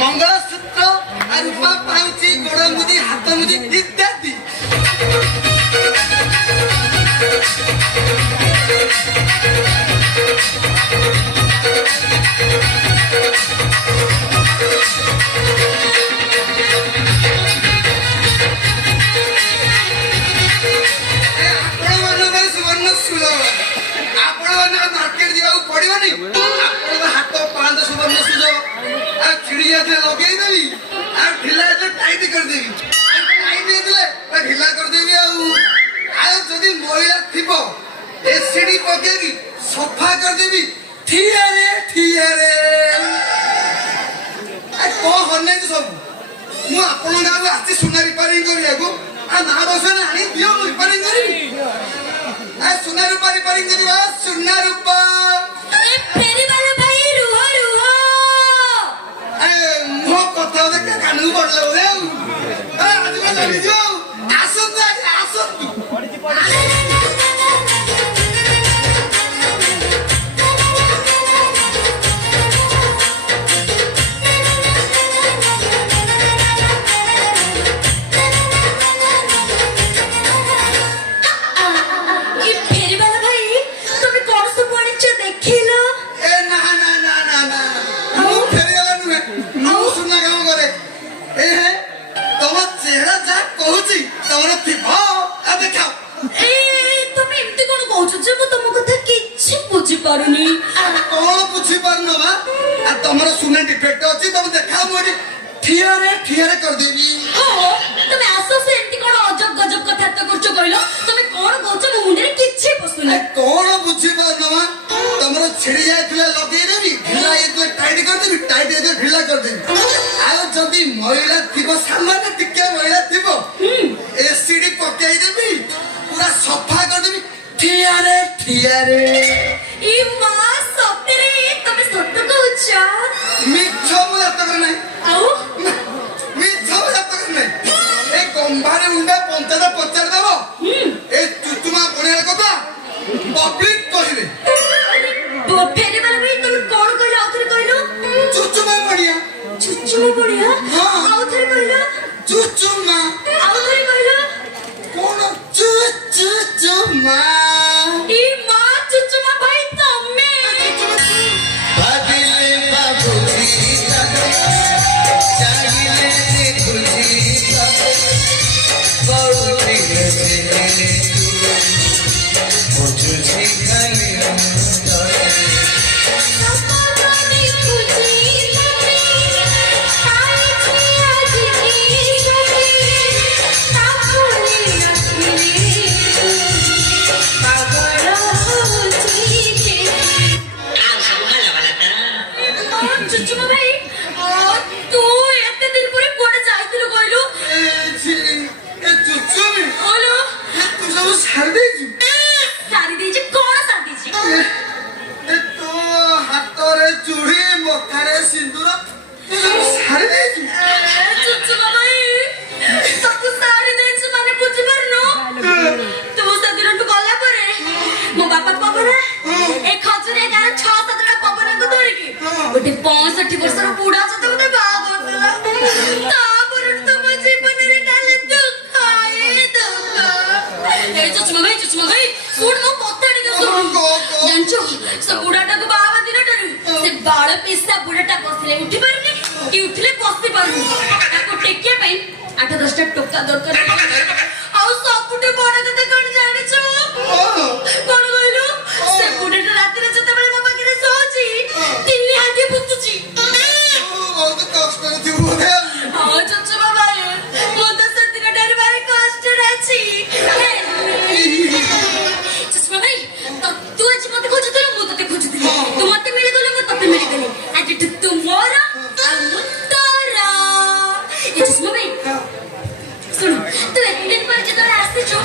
मंगलसूत्र रूपा पाउची गोड़ मुदी हाथ मुदी इत्यादि सुवर्ण सुलभ आपण मार्केट जाऊ पड़ोनी हाथ पांच सुवर्ण सुलभ चिड़िया लगे देवी ढिला टाइट करदेवी टाइट ढिला करदेवी आदि महिला थी एसीडी पकई सफा करदेवी ठिया रे कौन हन सब मुझे आपण गाँव आसी सुना रिपेयरिंग करने ना बस आनी दियो रिपेयरिंग करी सुना रूपा रिपेयरिंग करवा सुना रूपा मुह कथा कान पड़े कौन बुझी पारन बा तुम सुना डिफेक्ट अच्छी तुम देखा मुझे ठिया करदेवी तुम आसो से एंती कोन अजब गजब कथा तो करछो कहलो तुम कोन कहछो मो मुंडे किछि पसुना कौन बुझी पारन बा तुम छिड़ी जायथिला लगे देवी ढिला ये टाइट करदेवी टाइट ये ढिला करदेवी आ जदी महिला थिबो सामान्य टिके महिला थिबो एसिडी पकाई देवी पूरा सफा करदेवी ठिया रे ई मां सतेरे तुम सत्य कहछो मिछ मु जातक नै आउ मिछ मु जातक नै ए गंभारे उंडा पंचायत पचार देबो ए चुचुमा बणिया कथा पब्लिक कहिबे फेरे वाला भाई तुम कोन कहलो आउथरे कहलो चुचुमा बणिया हां आउथरे कहलो चुचुमा आउथरे कहलो कोन चुचुमा ई मां चुचुमा भाई तम्मे भादिले बाबूजी चाहिए खुशी बहुती गजे मुझे खाली सपनानी खुशी तम्मे आई छी आज की गमी तापुनी रखनी पागल होची के चुचुमा भाई तू एते दिन पूरे कोडे जाइतिलु कहलु ए चुचुमी ओलो तू सब छाड़ देजु सारी देजी कोन सारी देजी ए तो हातरे चूड़ी मथारे सिंदूर तू सब छाड़ देजु चुचुमा भाई सब सारी देजी माने बुझी परनो तू सदिन टू गला परे मो बापा पबना ए खजुरे गार 6-7 टा पबना को धरि की गोटे 65 वर्षर बुढा छ त बा करदेला तापर त म जीवन रे काले दुख आए दुख ए चुचुमा भाई सुन मो कथा टिके सुन जानचो से बुढाटा को बाबा दिन डरु से बाळ पिस्ता बुढाटा बसले उठी परनी कि उठले बसि परनी ताको टेकिया पई 8-10 टा टोका दरकार आउ सबुटे बड़ कथा कोन जाने छ कोन कहलु से बुढाटा राती रे जते बेले बाबा के सोची तिन्नी हाथी पुतुची बहुत कष्ट थी बोले हां चुचुमा भाई मो तो सदिन डर बारे कष्ट रहची चुचुमा भाई तो तू आज मते खोजतल मु तते खोजतली तू मते मिली गलो मु तते मिली गली आज तू मोरा अंतरा ए चुचुमा भाई सुन तू एक दिन पर जब आसे जो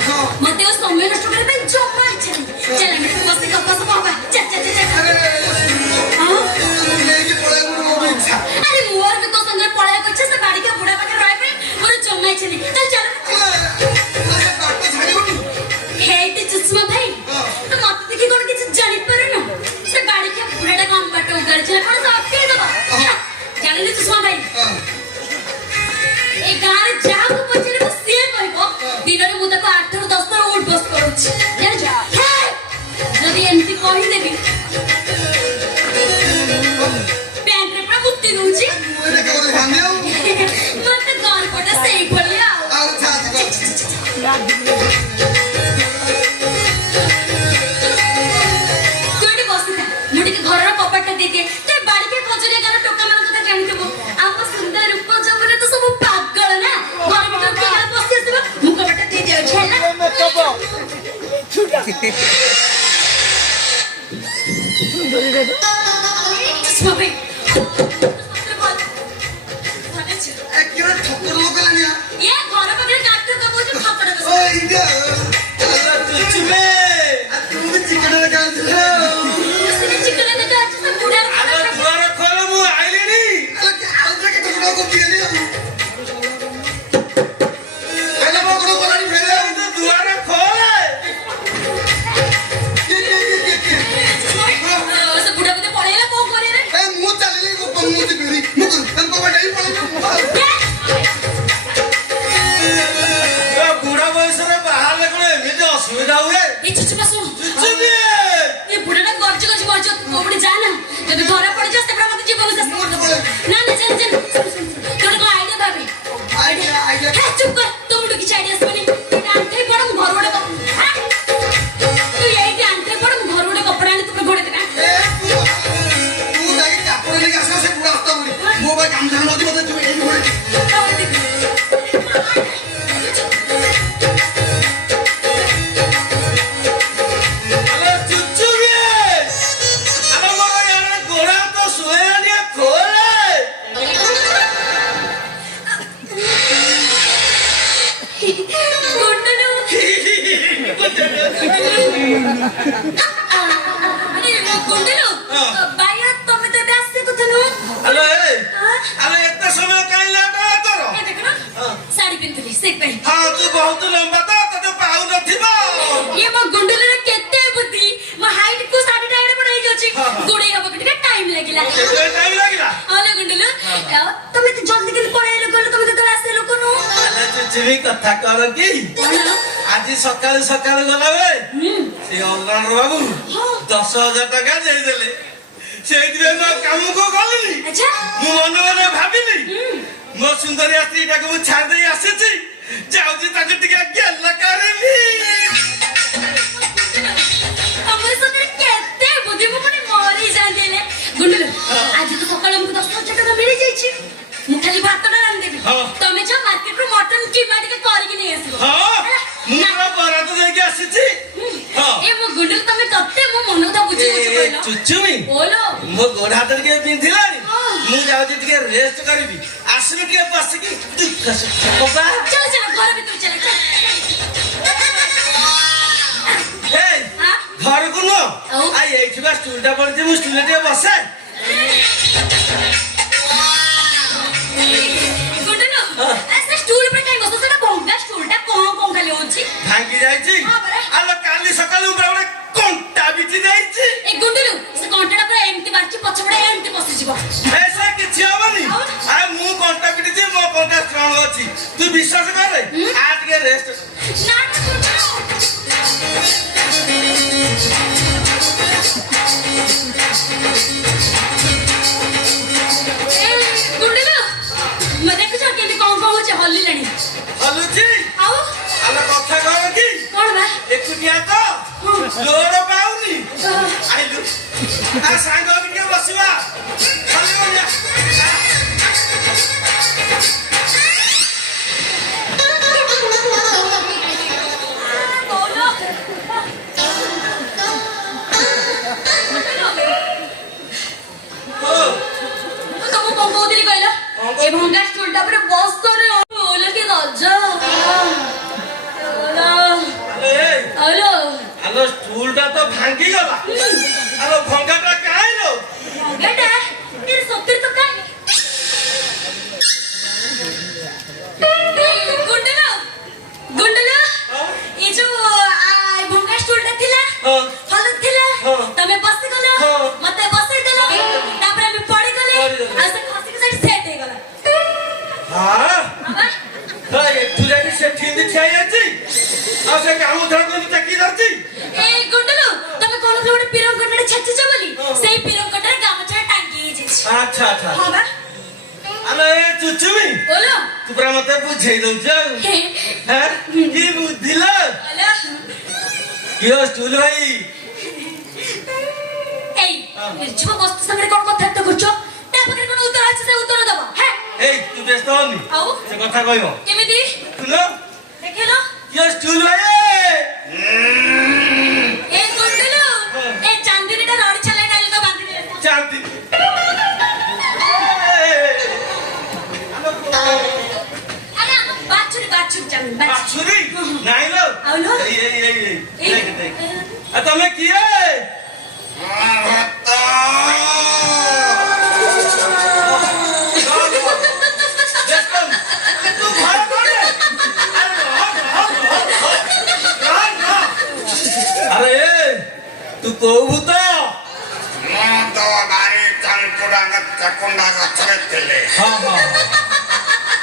मते ओ समय नष्ट करे पे जम्मा चल मैं बस का बस बाबा चल हां लेके पळे गुड इच्छा अरे मोर भी तो संगे पळाय कछ से बाड़ी के बुढ़ा पाके रह पे मोर नहीं चल चल ଡକ୍ଟର ଛାଡ଼ିବନି हेटे चुष्मा भाई तो मत देखि कोन किछ जानि परनो से गाड़ी के बुढ़ाटा काम बाटो उगार छला कोन सब अटके दबा जानि चुष्मा भाई ए गार जाऊ को पछरे को से कहबो दिनरे मु तको 8 ରୁ 10 ଥର उठ बस करूछि जान जा जदी एमती कहि देबी पैंट रे पूरा बुत्ती दूछि ଏଇଟା କେଉଁଠି ଭାଙ୍ଗି ଆଉ मत गाल पटा सही भलिया ଆଉ ଛାଡ଼ି कोइटे बसिता मुडी के घरर कपाट दे दे ते बाड़ी के खजरे गार टोका मान कथा जानितबो आम सुंदर रूप जबरे तो सब पागल ना घर भीतर के गाल बसि आसीबो मु कपाट दे दियो छला सुमा भाई ଏ କିଏ ଠକୁର ଲୋକ ହେଲାଣି ଆ? ये घर पाखरे काट कबो जो खपड़ ଓ ଇଣ୍ଡିଆ ଚୁଚୁମେ ଆଉ ତୁ ବି ଚିକେନରେ ଖାଇଥିଲ उसने चिकन दे तो अच्छा सब बुढ़ा ଆଲୋ ଦୁଆର ଖୋଲ ମୁଁ ଆଇଲିଣି ଆଉ ଯାକେ ଠକୁର କରୁଥିଲି ଆଉ ହେଲେ ମୋ ଗୋଡ଼ ଗଲାଣି ଫେରେ ଆଉ ତୁ ଦୁଆର ଖୋଲ से बुढ़ा बते पळेला को करे रे ଏ ମୁଁ ଚାଲିଲି ମୁଁ ଯିବି ମୁଁ ତାଙ୍କ ବାଟେ ହିଁ ପଳେଇବି ଏ ବୁଢା ବୟସରେ ବାହାରିଲେ କଣ ଏମିତି ଅସୁବିଧା ହୁଏ ए चुचु पासु ଚୁଚୁମେ ये बुढ़ाटा गरज गज गरज कोबड़ी जा ना जब धरा पड़ जा तबरा मत जीवन से ना ना चल चल तोर को आईडिया भाभी ଆଇडिଆ है चुप कर तुम मुझे की आईडिया सुनी आंटे पड़ घर ओडे तू यही आंटे पड़ घर ओडे कपड़ा आनी तुम घोड़े देना ଏ ତୁ ଯାଇକି କାପଡ଼ ନେଇକି ଆସିବ ସେ ପୁରା ହସ୍ତା ବୋଲି ମୋ ପାଇଁ କାମ ଧାନ ନଦୀ ମତେ ତୁ ଏଇ ଘୋଡ଼େ ଆଲୋ ଚୁଚୁମେ ଆଲୋ ମୋର ୟାର ଗୋଡା ତ ଶୁଏନି ଖୋଲେ गुंडनो अरे गुंडनो बाया तुम तो आसे को थनो ଆଲୋ ଏ ଆଲୋ ଏତେ ସମୟ କାଇଁ ଲାଟ ତୋର ये देखो साड़ी पिंतली से पे ହଁ ତୁ ବହୁତ ଲମ୍ବା ତ ତତେ ପାଉ ନଥିବ ये मो गुंडलो रे केते बुद्धि मो हाइट को साड़ी टाइड पड़ ही जाची गुड़ी हब के टाइम लागिला କେତେ ଟାଇମ୍ ଲାଗିଲା आले गुंडलो तुम तो जल्दी के पळे लोग तुम तो आसे लोग नो ଆଲୋ ଚୁଚୁମି କଥା କର କି ଆଜି ସକାଳୁ ସକାଳୁ ଗଲାବେଳେ ସେ ଅଙ୍ଗନର ବାବୁ 10,000 ଟଙ୍କା ଦେଇଦେଲେ ସେଇଥିପାଇଁ ମୁଁ ଆଉ କାମକୁ ଗଲିନି अच्छा ମୁଁ ମନେ ମନେ ଭାବିଲି ମୋ ସୁନ୍ଦରିଆ ସ୍ତ୍ରୀଟାକୁ ମୁଁ ଛାଡ଼ି ଦେଇ ଆସିଛି ଯାଉଛି ତାକୁ ଟିକେ ଗେଲ କରିବି हमरे सने केते बुद्धि मो पने मरी जांदेले गुंडलो आज तो सकाळ हमको 10,000 टका मिल जाईची मु खाली भात ना रांध देबी हाँ। तमे जा मार्केट रो मटन की माटी के करी के नहीं आसीबो ହଁ ମୁଁ ପୁରା ବରାତ ଦେଇକି ଆସିଛି ହଁ ए मो गुंडलो तमे कते मो मन था बुझी होछ कहलो ଚୁଚୁମି बोलो ମୋ ଗୋଡ ହାତ ଟିକେ ପିନ୍ଧିଲାଣି ହଁ। ମୁଁ ଯାଉଛି ଟିକେ ରେଷ୍ଟ କରିବି ଆସିବି ଟିକେ ବସିକି ଦୁଃଖ ସୁଖ ବାବା चल चल घर भीतर चल ହେ हां ଘରକୁ ନୁହଁ ଆଉ? ଏଇଠି ବା ଷ୍ଟୁଲଟା ପଡିଛି ମୁଁ ଷ୍ଟୁଲରେ ଟିକେ ବସେ गुंडलो ऐसे स्टूल पर काई बसो सेटा भंगा स्टूलटा कोन खाली होची ଭାଙ୍ଗି ଯାଇଛି ହଁ ପରା। ଆଲୋ କାଲି ସକାଳୁ ପୁରା ଗୋଟେ କଣ୍ଟା ବିଛି ଯାଇଛି ए गुंडलो से कंटाटा पर एम्ति बाची पछपड़े एम्ति बसि जीवो ऐसा କିଛି ହବନି ଆଉ? ଆଉ ମୁଁ କଣ୍ଟା ପିଟିଛି ମୋ କଣ୍ଟା ଷ୍ଟ୍ରଙ୍ଗ ଅଛି ତୁ ବିଶ୍ୱାସ କରେ ଆ ଟିକେ ରେଷ୍ଟ ना गुंडलो गुंडलो मैं देखु छ केते कोन कोन होचे हल्ली लानी ହଲୁଛି आओ ଆଲୋ କଥା କହ କି कोन बा ଏକୁଟିଆ ତ ଲୋଡ ପାଉନି ଆଇଲୁ ଆ ସାଙ୍ଗ ହେଇକି ଟିକେ ବସିବା ହଲିବନି बोलो ତମ କଣ କହୁଥିଲି କହିଲ ଏ ଭଙ୍ଗା ଷ୍ଟୁଲଟା ଉପରେ ବସ করে ଓଲା କି ଗଜ ଆଲୋ ହ୍ୟାଲୋ ଆଲୋ ଷ୍ଟୁଲଟା ତ ଭାଙ୍ଗିଗଲା ଆଲୋ ଭଙ୍ଗାଟା କାହିଁଲୋ ଭଙ୍ଗାଟା ଏ ସତରେ ତ କାଇଁ ଗୁଣ୍ଡ ଆଚ୍ଛା ହଁ ବା ଆଲୋ ଏ ଚୁଚୁମି ଓଲୋ ତୁ ପୁରା ମତେ ବୁଝେଇ ଦଉଛୁ ଆଉ କି ବୁଦ୍ଧି ଲୋ ଓଲୋ କିଓ ଷ୍ଟୁଲ ଭାଇ এই ନିର୍ଜୀବ ବସ୍ତୁ ସାଙ୍ଗରେ କଣ କଥାବାର୍ତ୍ତା କରୁଛ ତା ପାଖରେ କଣ ଉତ୍ତର ଅଛି ସେ ଉତ୍ତର ଦବ ହେ ଏଇ ତୁ ବ୍ୟସ୍ତ ହନି ଆଉ ସେ କଥା କହିବ କେମିତି ଶୁଣ ଦେଖିଲ କିଓ ଷ୍ଟୁଲ ଭାଇ ଏ ଗୁଣ୍ଡୁଲୁ ଏ ଚାନ୍ଦିନୀଟା ରଡି ଛାলাই ଡାଲି ତ ବାନ୍ଧି ଦେ ଚାନ୍ଦି ଆରେ ଆମ ବାଛୁରୀ ଚାନ୍ଦିନୀ ବାଛୁରୀ ନାଇଁ ଲୋ ଆଉ ଲୋ? ଏଇ ଆଉ ତମେ କିଏ আরে তু কোউ ভূত ମୁଁ ତ ବାରି ଚାକୁଣ୍ଡା ଗଛରେ ଥିଲେ ହଁ ହଁ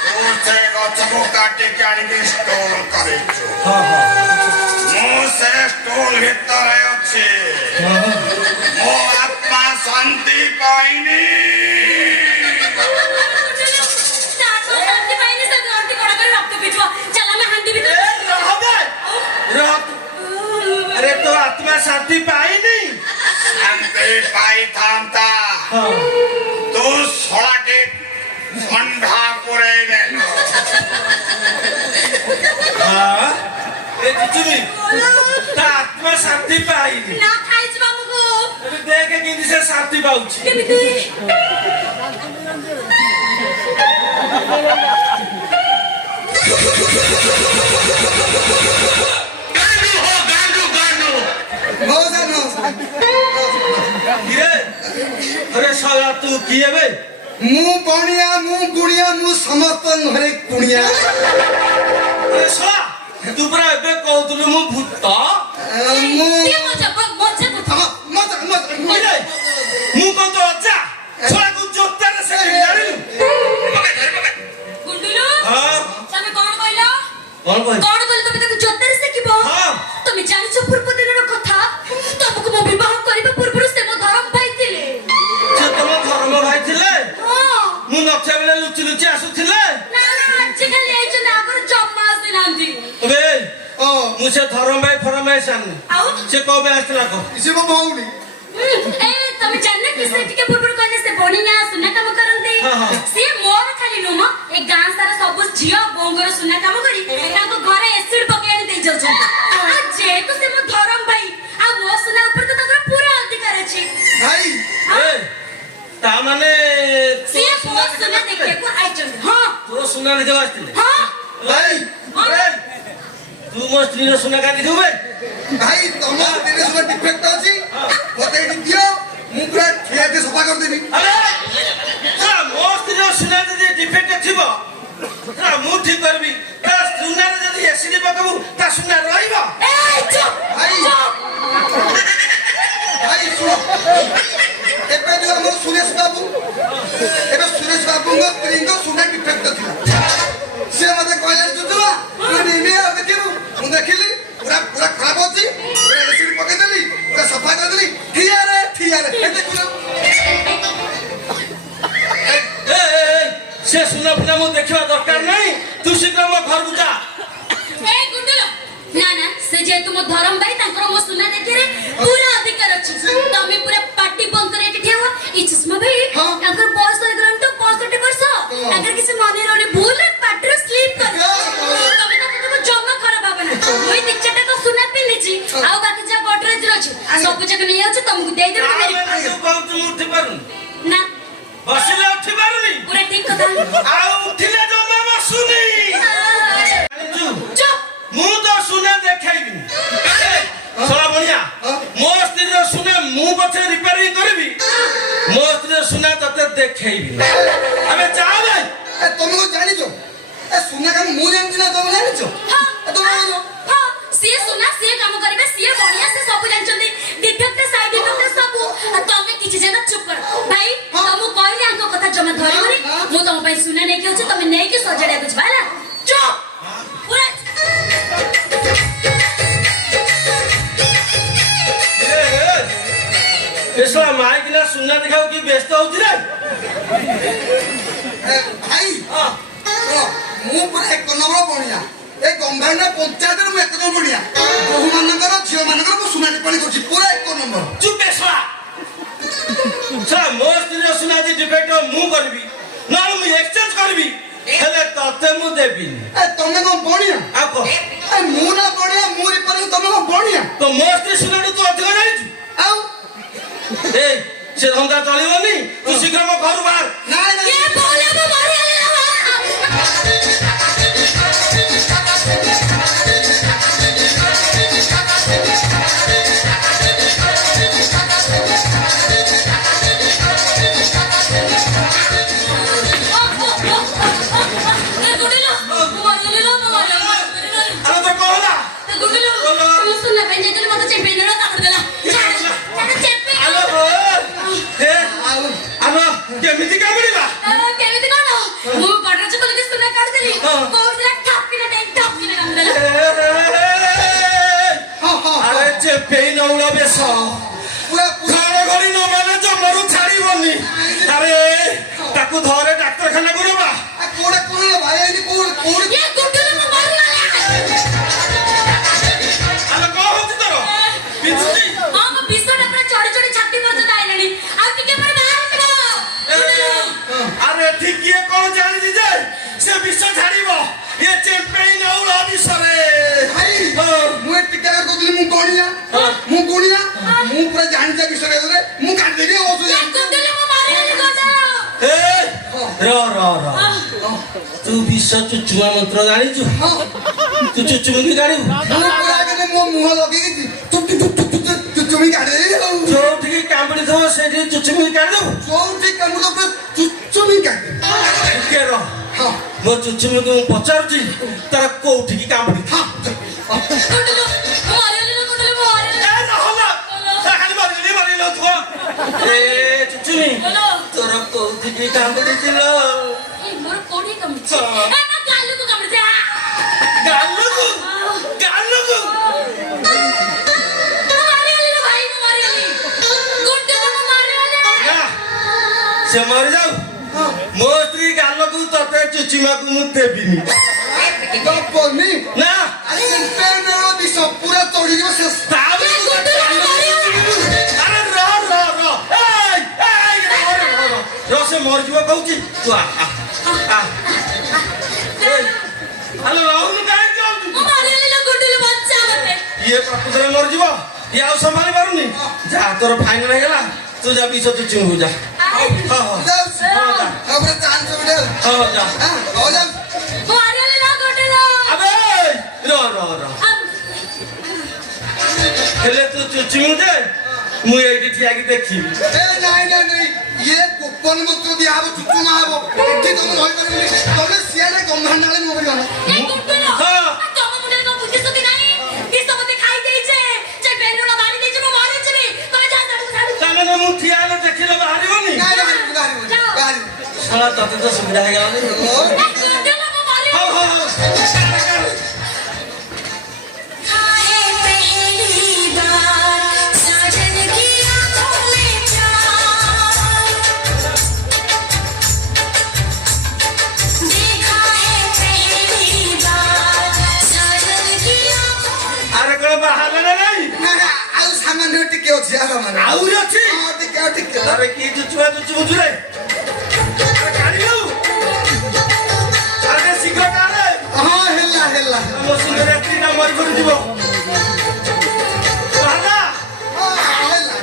ତୁ ସେ ଗଛକୁ କାଟିକି ଆଣିକି ଷ୍ଟୋଲ କରିଛୁ ହଁ ହଁ ମୁଁ ସେ ଷ୍ଟୋଲ ଭିତରେ ଅଛି ମୋ ଆତ୍ମା ଶାନ୍ତି ପାଇନି ଶାନ୍ତି ପାଇନି ସେ ଗଣ୍ଠି କଣ କରି ରକ୍ତ ପିଇଯିବ ଚାଲ ଆମେ ହାଣ୍ଡି এ, ଭିତରେ রহ বে, রহ। আরে তো আত্মা শান্তি পাইনি ଶାନ୍ତି ପାଇଥାନ୍ତା ତୁ ଶଳାଟି ଷଣ୍ଢା ପୁରେଇ ଦେଲୁ হ্যাঁ এ চুচুমি তা আত্মা শান্তি পাইনি না ଖାଇଯିବ ଆମକୁ ଏବେ ଦେଖେ କେମିତି ସେ ଶାନ୍ତି ପାଉଛି କେମିତି ଗାଣ୍ଡୁ ହୋ ଗାଣ୍ଡୁ ଗାଣ୍ଡୁ ମଉସା ନମସ୍କାର কিরে আরে শালা তু কি হবে ମୁଁ ବଣିଆ ମୁଁ ଗୁଣିଆ ମୁଁ ସମସ୍ତଙ୍କ ଘରେ କୁଣିଆ আরে শালা তু পুরা ଏବେ କହୁଥିଲୁ ମୁଁ ଭୂତ ମୁଁ ଟିକେ ମଜା କରୁଛ ମଜା কিরে ମୁଁ କଣ ତ ଅଜା ଛୁଆକୁ ଜୋତାରେ ସେ ଜାଣିଲୁ ଗୁଣ୍ଡୁଲୁ ହଁ ତମେ କଣ କହିଲ କଣ କହିଲୁ କଣ କହିଲ ତମେ ତାକୁ ଜୋତାରେ ଶିଖିବ ହଁ ତମେ ଜାଣିଛ ପୂର୍ବ ଦିନର କଥା ତମକୁ ମୋ ବିବାହ କରିବା ପୂର୍ବରୁ ସେ ମୋ ଧରମ ଭାଇ ଥିଲେ ସେ ତମ ଧର୍ମ ଭାଇ ଥିଲେ ହଁ ମୁଁ ନଥିବା ବେଳେ ଲୁଚି ଲୁଚି ଆସୁଥିଲେ ନା ନା ଆଜିକାଲି ହେଇଛନ୍ତି ଆଗରୁ ଜମା ଆସିନାହାନ୍ତି ଏବେ ଓ ମୁଁ ସେ ଧର୍ମ ଭାଇ ଫରମ ଭାଇ ସାଙ୍ଗେ ଆଉ ସେ କବେ ଆସିଥିଲା କହ ସେ ମୋ ଭଉଣୀ ଏ ତମେ ଜାଣିନ କି ସେ ଟିକେ ପୂର୍ବରୁ କହିଲେ ସେ ବଣିଆ ସୁନା କାମ କରନ୍ତି ହଁ, ହଁ। ସିଏ ମୋର ଖାଲି ନୁହଁ ଏ ଗାଁ ସାରା ସବୁ ଝିଅ ବୋଉଙ୍କର ସୁନା କାମ କରି ତାଙ୍କ ଘରେ ଏସିଡ ପକେଇ ଆଣି ଦେଇ ଯାଉଛନ୍ତି ଆଉ ଯେହେତୁ ସେ ମୋ ଧରମ ଭାଇ ଆଉ ମୋ ସୁନା ଉପରେ ତ ତାଙ୍କର ପୁରା ଅଧିକାର ଅଛି ଭାଇ ଏ ତା ମାନେ ସିଏ ମୋ ସୁନା ଦେଖିବାକୁ ଆଇଛନ୍ତି ହଁ ତୋ ସୁନା ଦେଖିବାକୁ ଆସିଥିଲେ ହଁ ଭାଇ ଏ, ତୁ ମୋ ସ୍ତ୍ରୀର ସୁନା କାଟି ଦେବୁ ବେ ଭାଇ ତମ ଦିନେ ସବୁ ଡିଫେକ୍ଟ ଅଛି ମତେ ଏଠି ଦିଅ ମୁଁ ପୁରା ଠିଆ ଠିଆ ସଫା କରିଦେବି ଆରେ ଶଳା, ମୋ ସ୍ତ୍ରୀର ସୁନା ଯଦି ଡିଫେକ୍ଟ ଥିବ ଶଳା, ମୁଁ ଠିକ କରିବି ତା ସୁନାରେ ଯଦି ଏସିଡି ପକେଇବୁ ତା ସୁନା ରହିବ এই চুপ ଭାଇ চুপ ଭାଇ ଶୁଣ ଏବେ ଯୋଉ ଆମର ସୁରେଶ ବାବୁ ଏବେ ସୁରେଶ ବାବୁଙ୍କ ସ୍ତ୍ରୀଙ୍କ ସୁନା ଡିଫେକ୍ଟ ଥିଲା ସେ ମତେ କହିଲା ଚୁଚୁମା ଦେଖିବୁ ମୁଁ ଦେଖିଲି ପୁରା ପୁରା ଖରାପ ଅଛି ପୁରା ଏସିଡି ପକେଇଦେଲି ପୁରା ସଫା କରିଦେଲି ଠିଆରେ ଦେଖୁନ ସେ ସୁନା ଫୁନା ମୁଁ ଦେଖିବା ଦରକାର ନାହିଁ ତୁ ଶୀଘ୍ର ମୋ ଘରକୁ ଯା এই গুন্ডুলো না না সে যেহেতু মো ধরম ভাই তাଙ୍କର মো সুনা ଦେଖିରେ পুরা ଅଧିକାର ଅଛି ତମେ ପୁରା ପାଟି ବନ୍ଦ କରି ଏଠି ଠିଆ ହୁଅ ଇ ଚୁଷ୍ମା ଭାଇ ହଁ। ତାଙ୍କର ବୟସ ହେଇଗଲାଣି ତ 65 ବର୍ଷ ତାଙ୍କର କିଛି ମନେ ରହୁନି ଭୁଲରେ ପାଟିରୁ ସ୍ଲିପ କରି ତମେ ତାକୁ ଜମା ଖରାପ ଭାବେ ନା ମୁଁ ଦି ଚାରଟା ତ ସୁନା ପିନ୍ଧିଛି ଆଉ ବାକି ଯାହା ଗଡରେଜ ଅଛି ସବୁ ଯାକ ନେଇ ଯାଉଛି ତମକୁ ଦେଇଦେବି ଆଉ ତମେ ଏଇନା ତୁ କହୁଛୁ ମୁଁ ଉଠି ପାରୁନି ନା ବସିଲେ ଉଠି ପାରୁନି ପୁରା ଠିକ କଥା ଆଉ ଉଠିଲେ ଜମା ବସୁନି ଜାଣିଛୁ, ଚୁପ ମୁଁ ତ ସୁନା ଦେଖାଇବି ଶଳା ବଣିଆ ମୋ ସ୍ତ୍ରୀର ସୁନା ମୁଁ ପଛେ ରିପେୟାରିଂ କରିବି ମୋ ସ୍ତ୍ରୀର ସୁନା ତତେ ଦେଖେଇବି ଆମେ ଯାଅ ଭାଇ ଏ ତମେ କଣ ଜାଣିଛ ଏ ସୁନା କାମ ମୁଁ ଜାଣିଛି ନା ତମେ ଜାଣିଛ ହଁ ତମେ ଜାଣିଛ ହଁ ସିଏ ସୁନା ସିଏ କାମ କରିବେ ସିଏ ବଢିଆ ସେ ସବୁ ଜାଣିଛନ୍ତି ଡିଫେକ୍ଟ ସାଇଡ ଡିଫେକ୍ଟ ସବୁ ଆଉ ତମେ କିଛି ଜାଣ ଚୁପ କର ଭାଇ ତମକୁ କହିଲି ଆଙ୍କ କଥା ଜମା ଧରିବନି ମୁଁ ତମ ପାଇଁ ସୁନା ନେଇକି ଅଛି ତମେ ନେଇକି ସଜାଡିବାକୁ ଯିବା ହେଲା ଚୁପ ପୁରା ଏ ଶଳା ମାଇକିନା ସୁନା ଦେଖିବାକୁ କି ବ୍ୟସ୍ତ ହଉଛି ରେ ଭାଇ ମୁଁ ପୁରା 1 ନମ୍ବର ବଣିଆ ଏ ଗମ୍ଭାଇନା ପଞ୍ଚାୟତରେ ମୁଁ 1 ନମ୍ବର ବଣିଆ ବୋହୁ ମାନଙ୍କର ଝିଅ ମାନଙ୍କର ମୁଁ ସୁନାଲି ପାଣି କରୁଛି ପୁରା 1 ନମ୍ବର ଚୁପ୍ ବେ ଶଳା ଶଳା ମୋ ସ୍ତ୍ରୀର ସୁନା ଆଜି ଡିବେଟ ମୁଁ କରିବି ନହେଲେ ମୁଁ ଏକ୍ସଚେଞ୍ଜ କରିବି ହେଲେ ତତେ ମୁଁ ଦେବିନି ଏ ତମେ କଣ ବଣିଆ ଆଉ କହ ଏ ମୁଁ ନା ବଣିଆ ମୁଁ ରିପରେ ତମେ କଣ ବଣିଆ ତ ମୋ ସ୍ତ୍ରୀ ସୁନାଠୁ ତୁ ଅଧିକ ଜାଣିଛୁ ଆଉ ଏ ସେ ଧନ୍ଦା ଚଳିବନି ତୁ ଶୀଘ୍ର ମୋ ଘରୁ ବାହାର ନାଇଁ ଏ ନାଇଁ ବୋଲେ ମୁଁ ମରିଗଲି ଆରେ ତ କହଲା ଆଲୋ କେମିତି କାମୁଡ଼ିଲା ଆରେ ଚେପେଇ ନଉଳ ବେଶ ପୁରା ପୁରା ଘର ଘଡ଼ି ନ ମାନେ ଜମରୁ ଛାଡ଼ିବନି ଆରେ ତାକୁ ଧରେ ଡାକ୍ତରଖାନାକୁ ନେବା କୋଉଟା କୋଉଟା ଭାଇ ଏଇଠି କୋଉଠି ଆଲୋ କଣ ହଉଛି ତୋର ବିଛୁଛି ଆରେ ଏଠି କିଏ କଣ ଜାଣିଛି ଯେ ସେ ବିଷ ଛାଡ଼ିବ ଏ ଚେପେଇ ନଉଳ ବିଷରେ ଭାଇ ମୁଁ ଏ ଟିକା କହୁଥିଲି ମୁଁ ଗଣିଆ ମୁଁ ଗୁଣିଆ ମୁଁ ପୁରା ଜାଣିଛେ ବିଷୟରେ ମୁଁ କାଟିଦେବି ଔଷଧ ର ତୁ ବିଷ ଚୁଚୁମା ମନ୍ତ୍ର ଜାଣିଛୁ ତୁ ଚୁଚୁମି କାଢିବୁ ମୁଁ ପୁରା ଆଗରେ ମୋ ମୁହଁ ଲଗେଇକି ଚୁଚୁମି କାଟିଦେବି ଆଉ ଯୋଉଠିକି କାମୁଡ଼ିଥିବ ସେଇଠି ଚୁଚୁମି କାଢିଦବୁ ଯୋଉଠି କାମୁଡ ପୁରା ଚୁଚୁମି କାଟିଦେବି ଟିକେ ରହ ହଁ ମୋ ଚୁଚୁମିକୁ ମୁଁ ପଚାରୁଛି ତାର କୋଉଠିକି କାମୁଡି ଚୁଚୁମି ତୋର କୋଉଠିକି କାମୁଡ଼ିଥିଲ ଗାଲକୁ ଗାଲକୁ ସେ ମରିଯାଉ ମୋ ସ୍ତ୍ରୀ ଗାଲକୁ ତତେ ଚୁଚିମାକୁ ମୁଁ ଦେବିନି ଗପନି ନା ଆରେ ପେନର ବିଷ ପୁରା ତୋଡ଼ିଯିବ ଶେଷ ଆରେ ସେ ମରିଯିବ କହୁଛି ତୁ ଆଲୋ ରହୁନୁ କାହିଁକି ଯାଉଛୁ ଇଏ ପ୍ରକୃତରେ ମରିଯିବ ଇଏ ଆଉ ସମ୍ଭାଳି ପାରୁନି ଯା ତୋର ଫାଇନାଲ ହେଇଗଲା ତୁ ଯା ବିଷ ଚୁଚିମକୁ ଯା ତାପରେ ଚାନ୍ସ ମିଳେ ହଁ ଯା ହଉ ଯା ଆବେ ହେଲେ ତୁ ଚୁଚିମୁ ଯେ ମୁଁ ଏଇଠି ଠିଆକି ଦେଖିବି ନାଇଁ ନାଇଁ ନାଇଁ ଇଏ ଗୋପନ ମନ୍ତ୍ର ଦିଆହବ ଚୁଚୁମା ହବ ଏଠି ତମେ ରହିପାରିବନି ତମେ ସିଆଡେ ଗମ୍ଭାଣ୍ଡାଳେ ନକରିବ ମୁଁ ଠିଆ ହେଲେ ଦେଖିଲେ ବାହାରିବନି ଶଳା ତତେ ତ ସୁବିଧା ହେଇଗଲାନି ଆରେ କଣ ବାହାରିଲେ ନା ନାଇଁ ଆଉ ସାମାନ୍ୟ ଟିକେ ଅଛି ଆହୁରି ଅଛି ଟିକେ ଆରେ କି ଚୁଚୁମା ଚୁଚୁମୁଛୁ ରେ କାଢିଲୁ ଆରେ ଶୀଘ୍ର କାଢେ ହଁ ହେଲା ମୋ ସୁନ୍ଦର ସ୍ତ୍ରୀ ନା ମରି କରି ଯିବ ବାହାରିଲା ହେଲା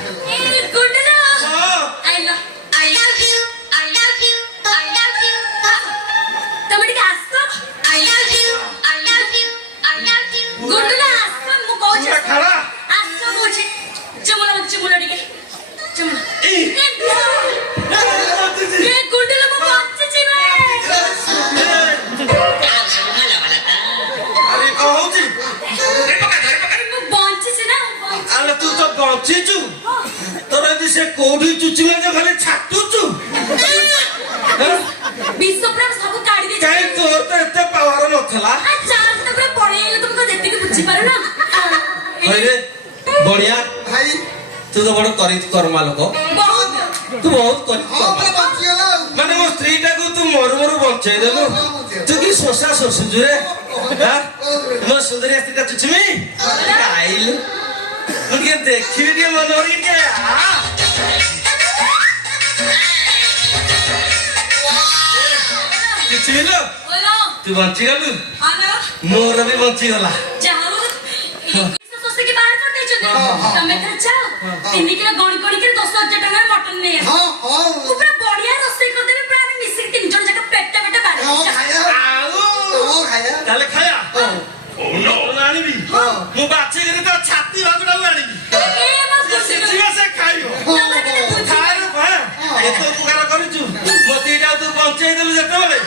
ଖାলা ଆରେ କଣ ହଉଛି ଆରେ ତୁ ତ ବଞ୍ଚିଛୁ ତୋର ଯଦି ସେ କୋଉଠି ଚୁଚିଲା ଯେ ଖାଲି ଛାଟୁଛୁ କାହିଁ ତୋର ତ ଏତେ ପାୱାର ନଥିଲା ବଢିଆ ଭାଇ ତୁ ତ ବଡ କର୍ମା ଲୋକ ତୁ ବହୁତ ହଁ ପୁରା ବଞ୍ଚିଗଲା ଆଉ ମାନେ ବଞ୍ଚେଇ ଦେବୁ ତୁ କି ଶୋଷା ଶୋଷୁଛୁ ରେ ମୋ ସୁନ୍ଦରୀ ଆସିଟା ଚୁଚୁମି ଆଇଲୁ ମୁଁ ଟିକେ ଦେଖିବି ଟିକେ ମନ ହରି ଟିକେ ଚୁଚୁମିଲୋ ତୁ ବଞ୍ଚିଗଲୁ ମୋର ବି ବଞ୍ଚିଗଲା ତମେ ଏଥର ଯାଅ 3 କିଲୋ ଗଣି ଗଣିକି 10,000 ଟଙ୍କାର ମଟନ ନେଇ ଆସ ମୁଁ ପୁରା ବଢିଆ ରୋଷେଇ କରିଦେବି ପୁରା ଆମେ ମିଶିକି 3 ଜଣ ଯାକ ପେଟ ବାଡି ତାହେଲେ ଖାଇବା ମଟନ ଆଣିବି ମୁଁ ବାଛିକିରି ତା ଛାତି ଭାଗଟାକୁ ଆଣିବି ସେ ଯିବ ସେ ଖାଇବ ଏତେ ଉପକାର କରିଛୁ ମତେ ଏଇଟା ତୁ ବଞ୍ଚେଇ ଦେଲୁ ଯେତେବେଳେ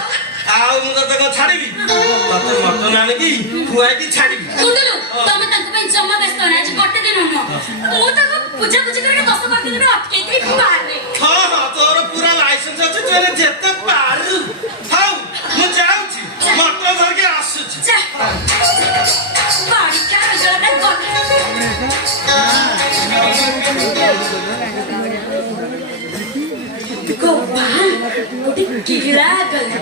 ଆଉ ମୁଁ ତତେ କଣ ଛାଡିବି ତତେ ମଟନ ଆଣିକି ଖୁଆଇକି ଛାଡିବି ତମେ ତାଙ୍କ ପାଇଁ ଜମା ବ୍ୟସ୍ତ ନାହିଁ ଆଜି ଗୋଟେ ଦିନ ନୁହଁ ମୁଁ ତାକୁ ପୂଜା ପୂଜି କରିକି 10-12 ଦିନ ଅଟକେଇଦେବି ବାହାରେ ହଁ ତୋର ପୁରା ଲାଇସେନ୍ସ ଅଛି ତୁ ଏନେ ଯେତେ ପାରୁ ହଉ ମୁଁ ଯାଉଛି ମଟନ ଧରିକି ଆସୁଛି ବାଡି ଚାରିଜଣଟା ଗଲେ ଗୋପାଳ ଗୋଟେ କିଳା ଗଲେ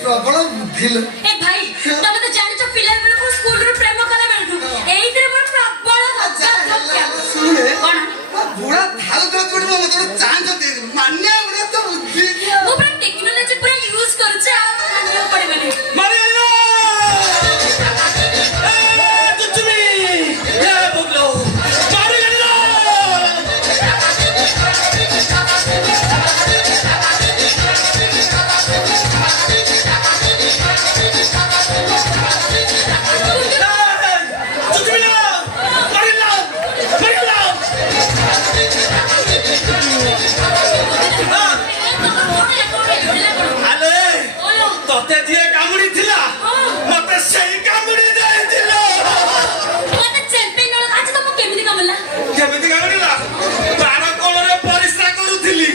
ପ୍ରବଳ ବୁଦ୍ଧିଲ ଏ ଭାଇ ତମେ ତ ଜାଣିଛ ପିଲା ବେଳକୁ ସ୍କୁଲରୁ ପ୍ରେମ କଲା ବେଳଠୁ ଏଇଥିରେ ମୋର ପ୍ରବଳ ଶୁଣେ କଣ ବୁଢା ଥାଉ ଥାଉ ମତେ ଗୋଟେ ଚାନ୍ସ ଦେଇଦେଲୁ ମାନ୍ୟା ବୁଢା ତ ବୁଦ୍ଧି ମୁଁ ପୁରା ଟେକ୍ନୋଲୋଜି ପୁରା ୟୁଜ କରୁଛି ଆଉ ମାନିବାକୁ ପଡିବନି ତତେ ଯିଏ କାମୁଡି ଥିଲା ମତେ ସେଇ କାମୁଡି ଦେଇଥିଲା ମତେ ଚେମ୍ପିୟନ ଆଜି ତମକୁ କେମିତି କାମୁଡିଲା କେମିତି କାମୁଡିଲା ବାଣ କୋଳରେ ପରିଶ୍ରା କରୁଥିଲି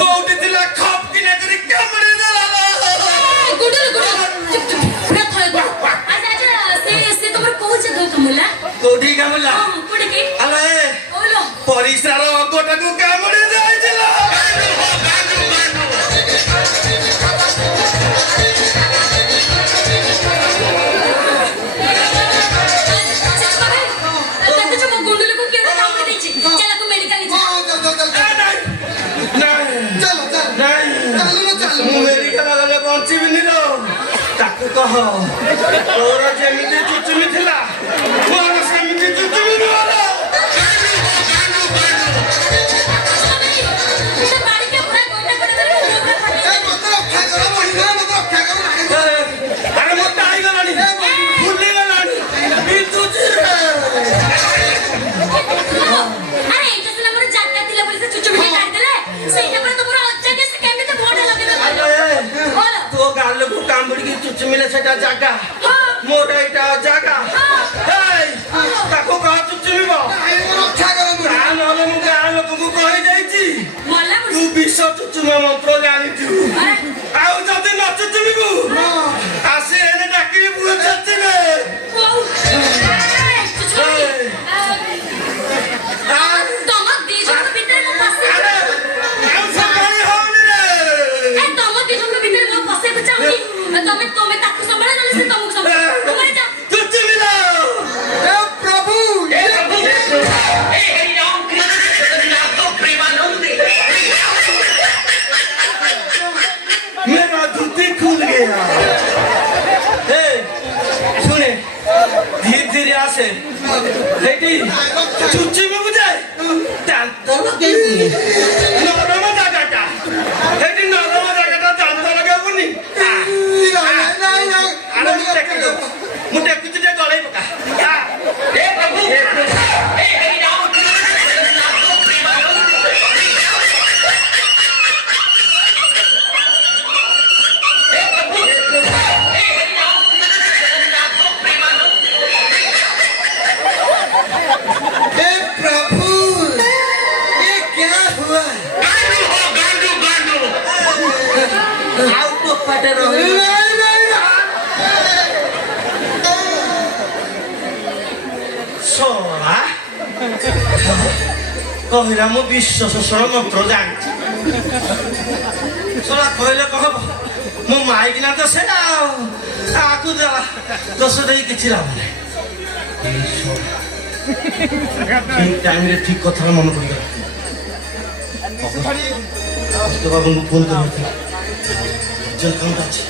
କୋଉଠି ଥିଲା ଖପ କିନା କରି କାମୁଡି ଦେଲା ଗୁଡୁଲ ପୁରା ଥୟ ଗୁଡ ଆଚ୍ଛା ସେ ତମର କୋଉ ଜାଗାକୁ କାମୁଡିଲା କୋଉଠି କାମୁଡିଲା କୋଉଠି କି ଆଲେ ଓଲୋ ପରିଶ୍ରାର ଅଗଟାକୁ କାମୁଡି ଦେଇଥିଲା ତାକୁ କହ ତୋର ଯେମିତି ଚୁଚୁମି ଥିଲା ମୋର ସେମିତି ଚୁଚୁମି ନୁହଁ ଆରେ ମତେ ଆଇଗଲାଣି ଭୁଲିଗଲାଣି ଆରେ ଏଇଟା ସିନା ମୋର ଜାଗା ଥିଲା ବୋଲି ସେ ଚୁଚୁମି କାଢିଦେଲେ ସେଇଟା ପରେ ତମର ଅଜାଗା ସେ କେମିତି ମୋଟା ଲଗେଇଦେଲା ତୋ ଗାଲକୁ କାମୁଡିକି ଚୁଚୁମିଲେ ସେଟା ଜାଗା ମୋର ଏଇଟା ଜାଗା ତାକୁ କହ ଚୁଚୁମିବ ନହେଲେ ମୁଁ ଗାଁ ଲୋକଙ୍କୁ କହିଯାଇଛି ତୁ ବିଷ ଚୁଚୁମା ମନ୍ତ୍ର ଜାଣିଛୁ ଆଉ ଯଦି ନ ଚୁଚୁମିବୁ ଆସି ଏନେ ଡାକିବି ପୁଅ ଚୁଚୁମେ ତମ ଦି ଜଣ ଭିତରେ ମୁଁ ଫସେ ଆଉ ସମ୍ଭାଳି ହଉନି ରେ ତମ ଦି ଜଣ ଭିତରେ ମୁଁ ଫସେଇବାକୁ ଚାହୁଁନି ତମେ ତାକୁ ସମ୍ଭାଳ ନହେଲେ ସେ ତମକୁ ସମ୍ଭାଳ ତମେ ଯା ଚୁଚୁମିଲା ପ୍ରଭୁ मेरा धुती खुल गया सुने धीरे धीरे आसे बेटी चुच्ची में बुझे नरम जागाटा बेटी नरम जागाटा जानता लगे बुनी अरे ଦଉଛି ମୁଁ ଟେକୁଛି ଟିକେ ଗଳେଇ ପକା हे प्रभु हे हरि राम हे प्रभु ये क्या हुआ गांडू हो गांडू गांडू ଆଉ ଟୋପାଟେ ରହିବ नहीं नहीं ଶଳା କହିଲା ମୁଁ ବିଶ୍ୱ ଶୋଷଣ ମନ୍ତ୍ର ଜାଣିଛି ଶଳା କହିଲେ କହ ମୁଁ ମାଇକିନା ତ ସେ ଆଉ ଆକୁ ଦେବା ଦୋଷ ଦେଇ କିଛି ଲାଭ ନାହିଁ ଏଇ ଶଳା ଠିକ ଟାଇମରେ ଠିକ କଥା ମନେ ପଡ଼ିଗଲା ବାବୁଙ୍କୁ ଫୋନ କରିଥିଲା ଅଛି